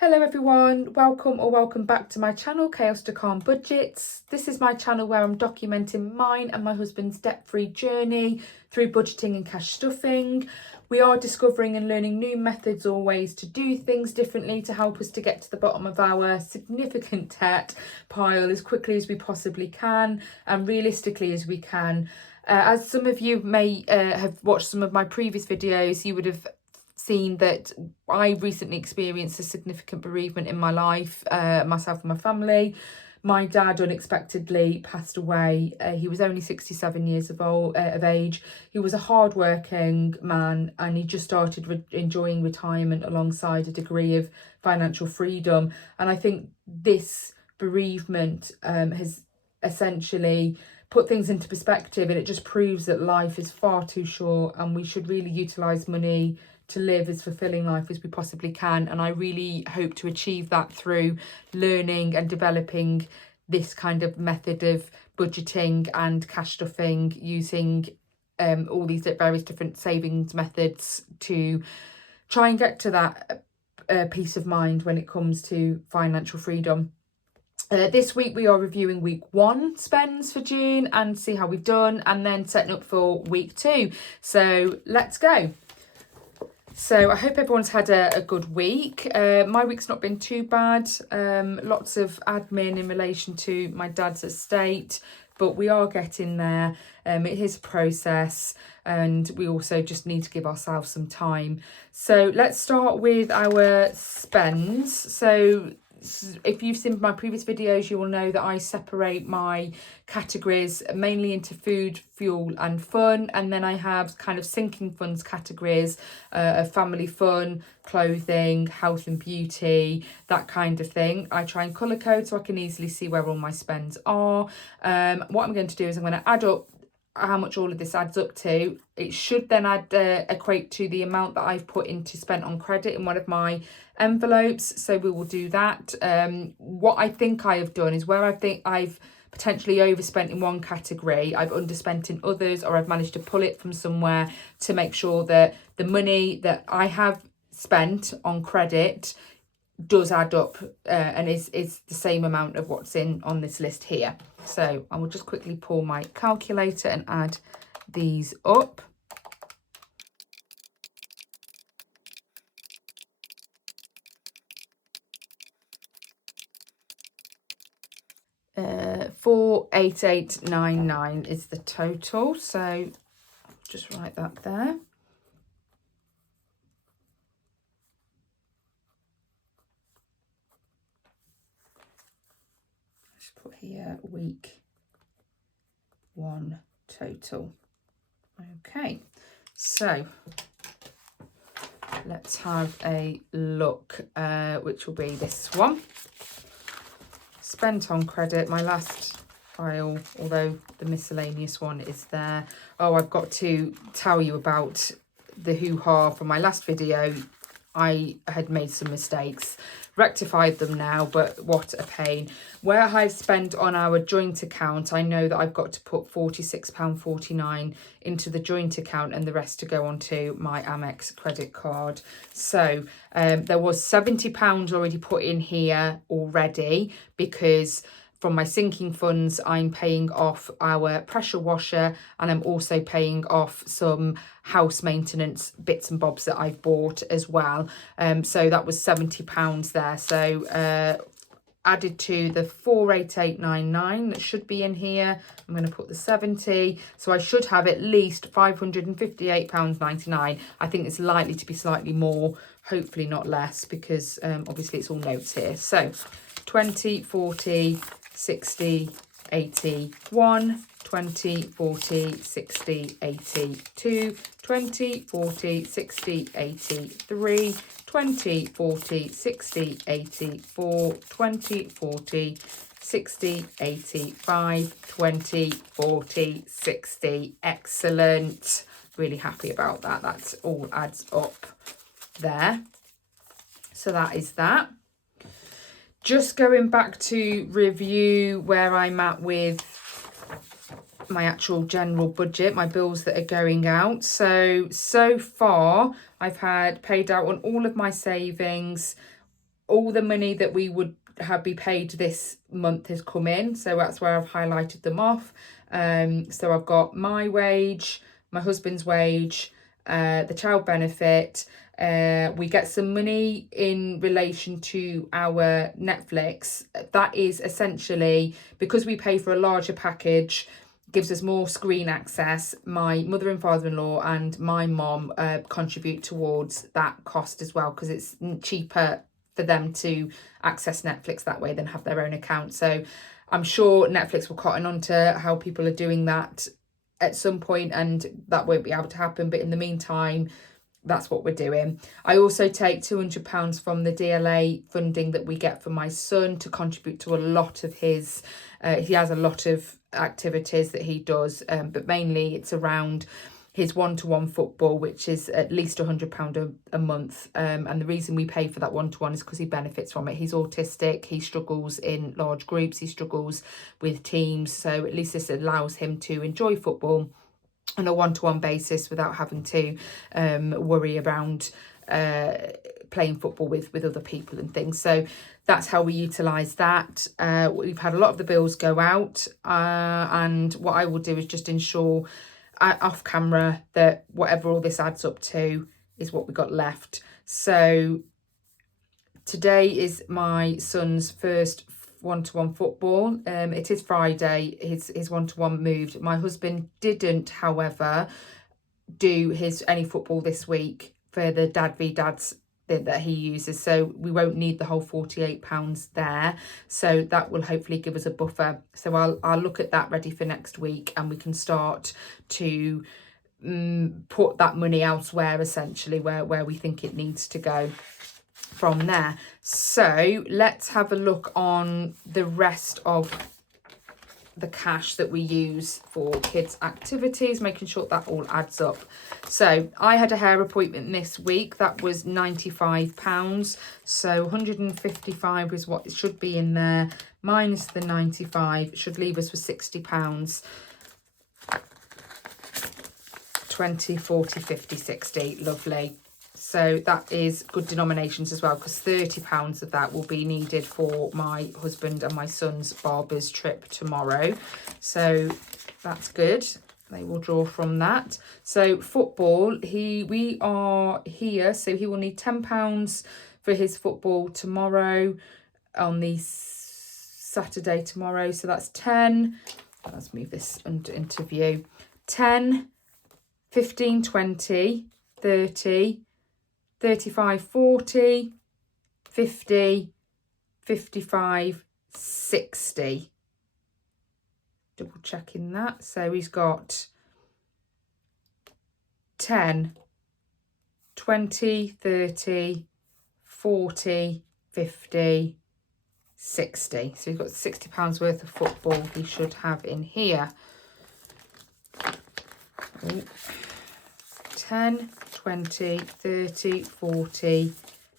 Hello everyone, welcome back to my channel, Chaos to Calm Budgets. This is my channel where I'm documenting mine and my husband's debt-free journey through budgeting and cash stuffing. We are discovering and learning new methods or ways to do things differently to help us to get to the bottom of our significant debt pile as quickly as we possibly can and realistically as we can. As some of you may have watched some of my previous videos, you would have seen that I recently experienced a significant bereavement in my life, myself and my family. My dad unexpectedly passed away. He was only 67 years of age. He was a hard-working man and he just started enjoying retirement alongside a degree of financial freedom. And I think this bereavement has essentially put things into perspective, and it just proves that life is far too short and we should really utilise money to live as fulfilling life as we possibly can. And I really hope to achieve that through learning and developing this kind of method of budgeting and cash stuffing, using all these various different savings methods to try and get to that peace of mind when it comes to financial freedom. This week we are reviewing week 1 spends for June and see how we've done, and then setting up for week 2. So let's go. So I hope everyone's had a good week. My week's not been too bad. Lots of admin in relation to my dad's estate, but we are getting there. It is a process and we also just need to give ourselves some time. So let's start with our spends. So if you've seen my previous videos, you will know that I separate my categories mainly into food, fuel and fun, and then I have kind of sinking funds categories of family fun, clothing, health and beauty, that kind of thing. I try and colour code so I can easily see where all my spends are. What I'm going to do is I'm going to add up how much all of this adds up to. It should then equate to the amount that I've put into spent on credit in one of my envelopes, so we will do that. What I think I have done is where I think I've potentially overspent in one category, I've underspent in others, or I've managed to pull it from somewhere to make sure that the money that I have spent on credit does add up and is the same amount of what's on this list here. So I will just quickly pull my calculator and add these up. Uh, 48899 is the total, so just write that there. Let's put here week 1 total. Okay, so let's have a look, which will be this one. Spent on credit, my last file, although the miscellaneous one is there. Oh, I've got to tell you about the hoo-ha from my last video. I had made some mistakes, rectified them now, but what a pain. Where I've spent on our joint account, I know that I've got to put £46.49 into the joint account and the rest to go onto my Amex credit card. So there was £70 already put in here already, because from my sinking funds, I'm paying off our pressure washer and I'm also paying off some house maintenance bits and bobs that I've bought as well. So that was £70 there. So added to the 48899 that should be in here, I'm going to put the 70. So I should have at least £558.99. I think it's likely to be slightly more, hopefully not less, because obviously it's all notes here. So 20, 40, 60, 81, 20, 40, 60, 82, 20, 40, 60, 83, 20, 40, 60, 84, 20, 40, 60, 85, 20, 40, 60. Excellent. Really happy about that. That all adds up there. So that is that. Just going back to review where I'm at with my actual general budget, my bills that are going out. So far I've had paid out on all of my savings, all the money that we would have be paid this month has come in, so that's where I've highlighted them off. So I've got my wage, my husband's wage, the child benefit. We get some money in relation to our Netflix. That is essentially because we pay for a larger package, gives us more screen access. My mother and father-in-law and my mom contribute towards that cost as well, because it's cheaper for them to access Netflix that way than have their own account. So I'm sure Netflix will cotton on to how people are doing that at some point, and that won't be able to happen. But in the meantime, that's what we're doing. I also take £200 from the DLA funding that we get for my son to contribute to a lot of his, he has a lot of activities that he does, but mainly it's around his one-to-one football, which is at least £100 a month. And the reason we pay for that one-to-one is because he benefits from it. He's autistic, he struggles in large groups, he struggles with teams. So at least this allows him to enjoy football on a one-to-one basis without having to worry around playing football with other people and things. So that's how we utilise that. We've had a lot of the bills go out, and what I will do is just ensure off camera that whatever all this adds up to is what we got left. So today is my son's first one-to-one football. It is Friday. His one-to-one moved. My husband didn't, however, do any football this week for the Dad v Dads that he uses, so we won't need the whole £48 there. So that will hopefully give us a buffer. So I'll look at that ready for next week, and we can start to put that money elsewhere, essentially where we think it needs to go from there. So let's have a look on the rest of the cash that we use for kids' activities, making sure that all adds up. So I had a hair appointment this week. That was £95. So 155 is what it should be in there, minus the 95 should leave us with £60. 20, 40, 50, 60. Lovely. So that is good denominations as well, because £30 of that will be needed for my husband and my son's barber's trip tomorrow. So that's good. They will draw from that. So football, we are here. So he will need £10 for his football tomorrow, on the Saturday tomorrow. So that's 10. Let's move this into view. 10, 15, 20, 30, 35, 40, 50, 55, 60. Double checking that. So he's got 10, 20, 30, 40, 50, 60. So he's got £60 worth of football he should have in here. 10, 20, 30, 40,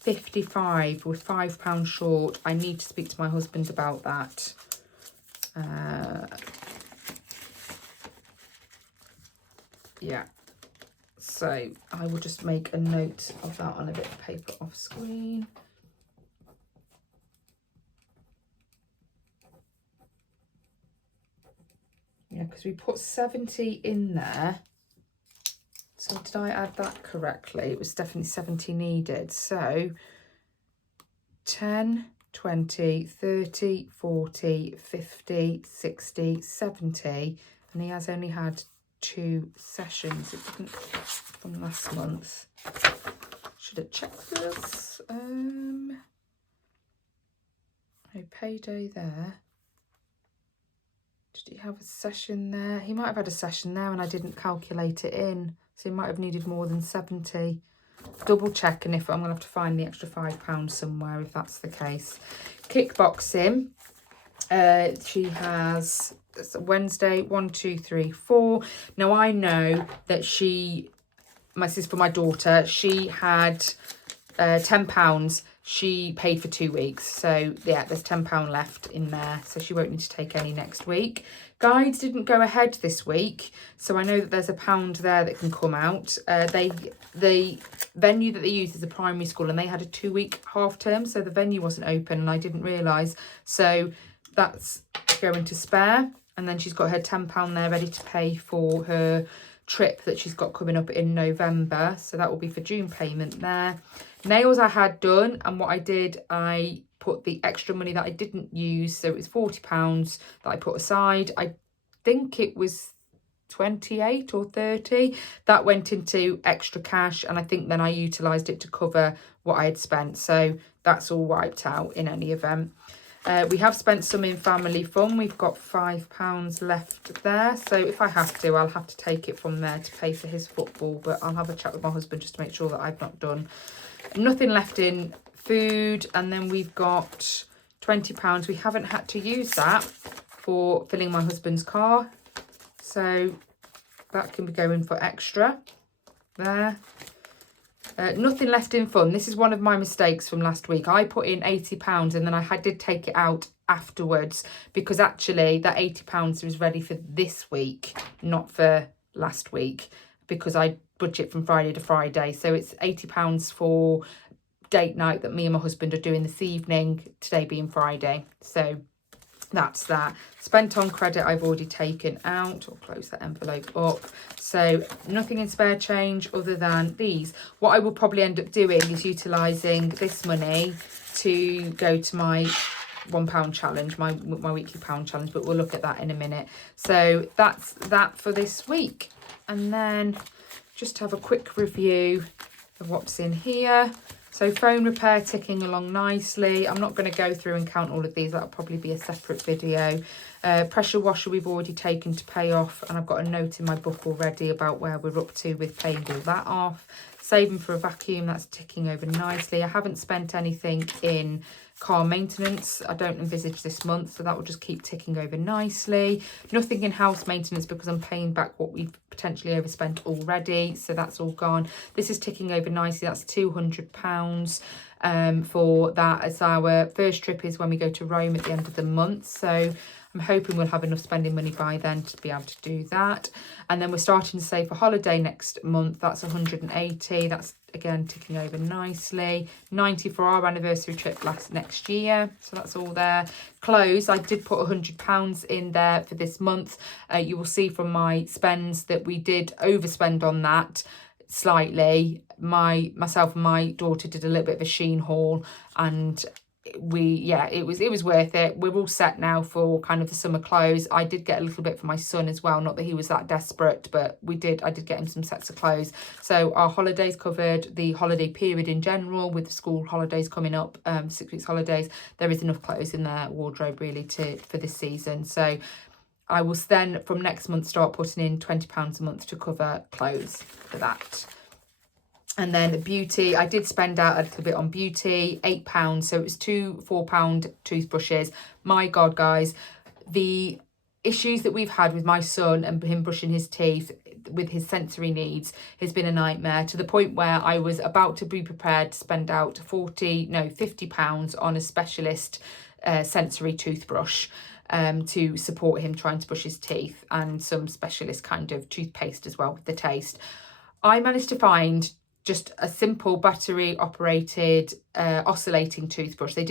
55. We're £5 short. I need to speak to my husband about that. Yeah. So I will just make a note of that on a bit of paper off screen. Yeah, because we put 70 in there. So did I add that correctly? It was definitely 70 needed. So 10, 20, 30, 40, 50, 60, 70. And he has only had 2 sessions. It didn't from last month. Should have checked this. No payday there. Did he have a session there? He might have had a session there and I didn't calculate it in. So he might have needed more than 70. Double check, and if I'm going to have to find the extra £5 somewhere if that's the case. Kickboxing. She has Wednesday 1, 2, 3, 4. Now I know that my sister, for my daughter, she had £10. She paid for 2 weeks, so yeah, there's £10 left in there, so she won't need to take any next week. Guides didn't go ahead this week, so I know that there's £1 there that can come out. They venue that they use is a primary school, and they had a 2-week half term, so the venue wasn't open, and I didn't realise. So that's going to spare. And then she's got her £10 there ready to pay for her trip that she's got coming up in November. So that will be for June payment there. Nails I had done, and what I did, I put the extra money that I didn't use, so it was £40 that I put aside. I think it was 28 or 30 that went into extra cash, and I think then I utilised it to cover what I had spent, so that's all wiped out in any event. We have spent some in family fun. We've got £5 left there, so if I have to, I'll have to take it from there to pay for his football, but I'll have a chat with my husband just to make sure that I've not done. Nothing left in food, and then we've got £20. We haven't had to use that for filling my husband's car, so that can be going for extra there. Nothing left in fun. This is one of my mistakes from last week. I put in £80 and then I did take it out afterwards, because actually that £80 was ready for this week, not for last week, because I budget from Friday to Friday. So it's £80 for date night that me and my husband are doing this evening, today being Friday. So that's that. Spent on credit I've already taken out. I'll close that envelope up. So nothing in spare change other than these. What I will probably end up doing is utilising this money to go to my £1 challenge, my weekly pound challenge, but we'll look at that in a minute. So that's that for this week. And then just have a quick review of what's in here. So phone repair ticking along nicely. I'm not going to go through and count all of these. That'll probably be a separate video. Pressure washer we've already taken to pay off, and I've got a note in my book already about where we're up to with paying all that off. Saving for a vacuum, that's ticking over nicely. I haven't spent anything in car maintenance. I don't envisage this month, so that will just keep ticking over nicely. Nothing in house maintenance because I'm paying back what we've potentially overspent already, so that's all gone. This is ticking over nicely. That's £200 for that, as our first trip is when we go to Rome at the end of the month, so I'm hoping we'll have enough spending money by then to be able to do that. And then we're starting to save for holiday next month. That's 180. That's again ticking over nicely. 90 for our anniversary trip next year, so that's all there. Clothes, I did put £100 in there for this month. You will see from my spends that we did overspend on that slightly. Myself and my daughter did a little bit of a Shein haul, and it was worth it. We're all set now for kind of the summer clothes. I did get a little bit for my son as well, not that he was that desperate, but I did get him some sets of clothes. So our holidays covered, the holiday period in general, with the school holidays coming up, 6 weeks holidays, there is enough clothes in their wardrobe really for this season. So I will then from next month start putting in £20 a month to cover clothes for that. And then beauty, I did spend out a little bit on beauty, £8. So it was two £4 toothbrushes. My God, guys, the issues that we've had with my son and him brushing his teeth with his sensory needs has been a nightmare, to the point where I was about to be prepared to spend out £50 on a specialist sensory toothbrush to support him trying to brush his teeth, and some specialist kind of toothpaste as well with the taste. I managed to find just a simple battery operated oscillating toothbrush. They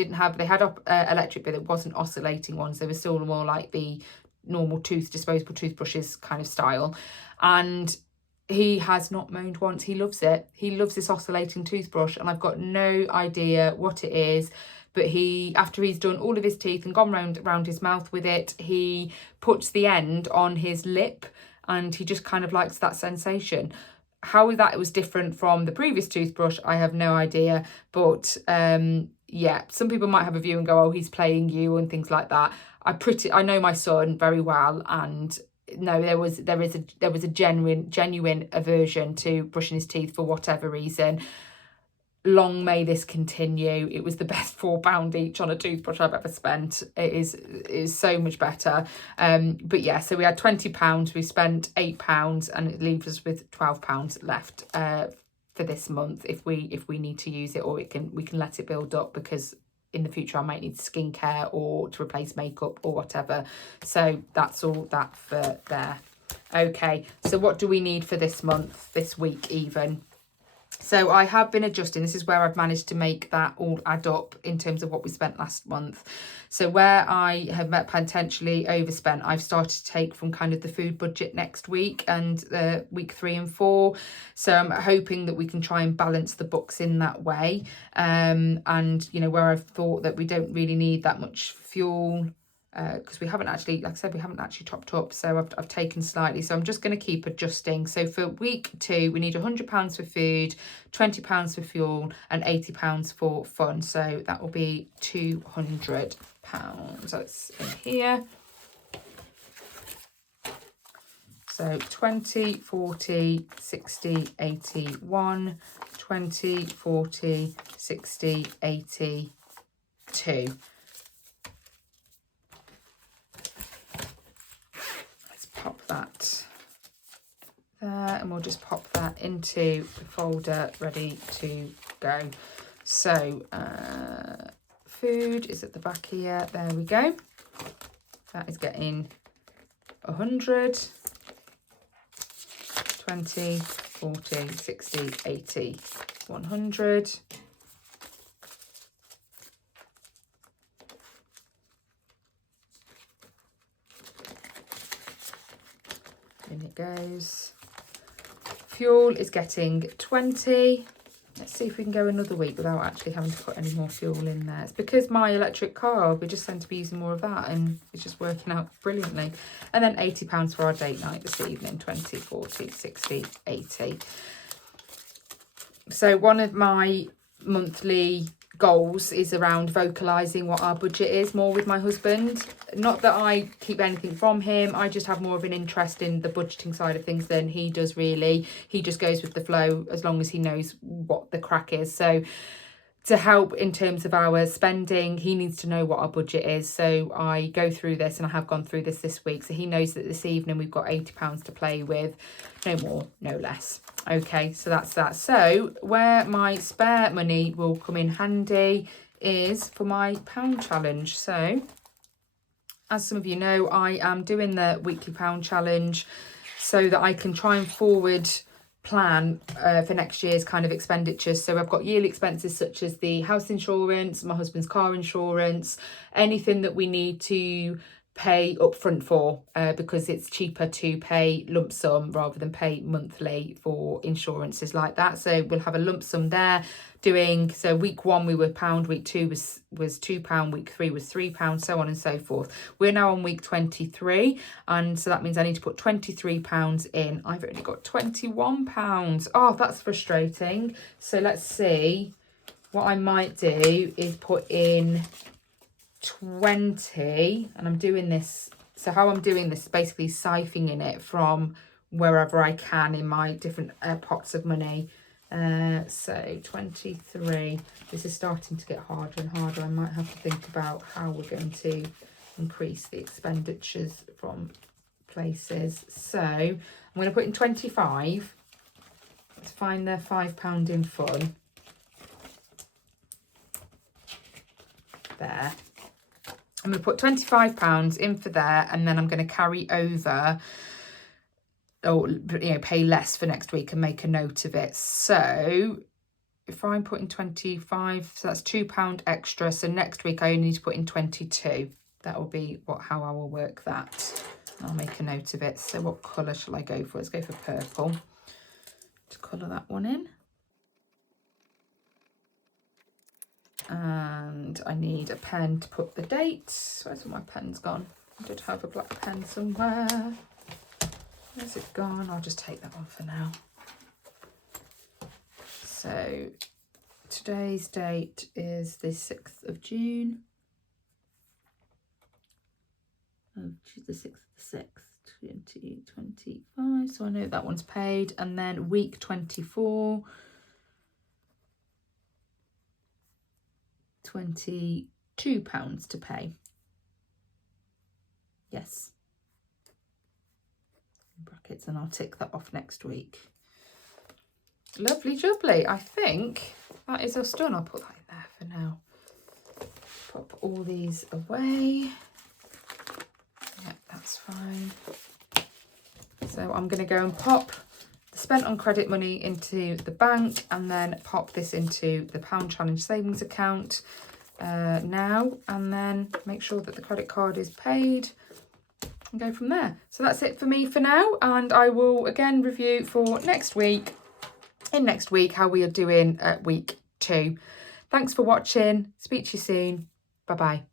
had electric, but it wasn't oscillating ones. They were still more like the normal disposable toothbrushes kind of style. And he has not moaned once. He loves it. He loves this oscillating toothbrush, and I've got no idea what it is. But after he's done all of his teeth and gone round his mouth with it, he puts the end on his lip, and he just kind of likes that sensation. How that was different from the previous toothbrush, I have no idea. But yeah, some people might have a view and go, oh, he's playing you and things like that. I know my son very well, and no, there was a genuine aversion to brushing his teeth for whatever reason. Long may this continue. It was the best £4 each on a toothbrush I've ever spent. It is so much better. But yeah, so we had £20, we spent £8, and it leaves us with £12 left for this month if we need to use it, or we can let it build up, because in the future I might need skincare or to replace makeup or whatever. So that's all that for there. Okay, so what do we need for this month, this week even? So I have been adjusting. This is where I've managed to make that all add up in terms of what we spent last month. So where I have potentially overspent, I've started to take from kind of the food budget next week and week 3 and 4. So I'm hoping that we can try and balance the books in that way. And, you know, where I've thought that we don't really need that much fuel, because we haven't actually, like I said, we haven't actually topped up, so I've taken slightly. So I'm just going to keep adjusting. So for week 2 we need £100 for food, £20 for fuel and £80 for fun, so that will be £200. That's in here. So 20, 40, 60, 80, 1, 20, 40, 60, 80, 2. Pop that there, and we'll just pop that into the folder ready to go. So food is at the back here. There we go. That is getting 100, 20, 40, 60, 80, 100. In it goes. Fuel is getting 20. Let's see if we can go another week without actually having to put any more fuel in there. It's because my electric car, we just tend to be using more of that, and it's just working out brilliantly. And then £80 for our date night this evening. 20, 40, 60, 80. So one of my monthly goals is around vocalizing what our budget is more with my husband. Not that I keep anything from him, I just have more of an interest in the budgeting side of things than he does really. He just goes with the flow as long as he knows what the crack is. So to help in terms of our spending, he needs to know what our budget is. So I go through this, and I have gone through this week. So he knows that this evening we've got £80 to play with. No more, no less. Okay, so that's that. So where my spare money will come in handy is for my pound challenge. So as some of you know, I am doing the weekly pound challenge so that I can try and forward plan for next year's kind of expenditures. So I've got yearly expenses such as the house insurance, my husband's car insurance, anything that we need to pay upfront for, because it's cheaper to pay lump sum rather than pay monthly for insurances like that. So we'll have a lump sum there. So week 1 we were £1, week 2 was £2, week 3 was £3, so on and so forth. We're now on week 23, and so that means I need to put £23 in. I've only got £21. Oh, that's frustrating. So let's see, what I might do is put in 20, and I'm doing this, so how I'm doing this is basically siphoning it from wherever I can in my different pots of money. So 23, this is starting to get harder and harder. I might have to think about how we're going to increase the expenditures from places. So I'm going to put in 25 to find their £5 in fun. There. I'm going to put £25 in for there, and then I'm going to carry over, or pay less for next week and make a note of it. So if I'm putting 25, so that's £2 extra. So next week I only need to put in 22. That will be how I will work that. I'll make a note of it. So what colour shall I go for? Let's go for purple to colour that one in. And I need a pen to put the dates. Where's all my pens gone? I did have a black pen somewhere. Where's it gone? I'll just take that one for now. So today's date is the 6th of June. Oh, the 6th of the 6th, 2025. So I know that one's paid. And then week 24. £22 to pay. Yes. In brackets, and I'll tick that off next week. Lovely jubbly. I think that is us done. I'll put that in there for now. Pop all these away. Yep, that's fine. So I'm going to go and pop the spent on credit money into the bank, and then pop this into the Pound Challenge savings account now, and then make sure that the credit card is paid and go from there. So that's it for me for now, and I will again review for next week, how we are doing at week 2. Thanks for watching. Speak to you soon. Bye bye.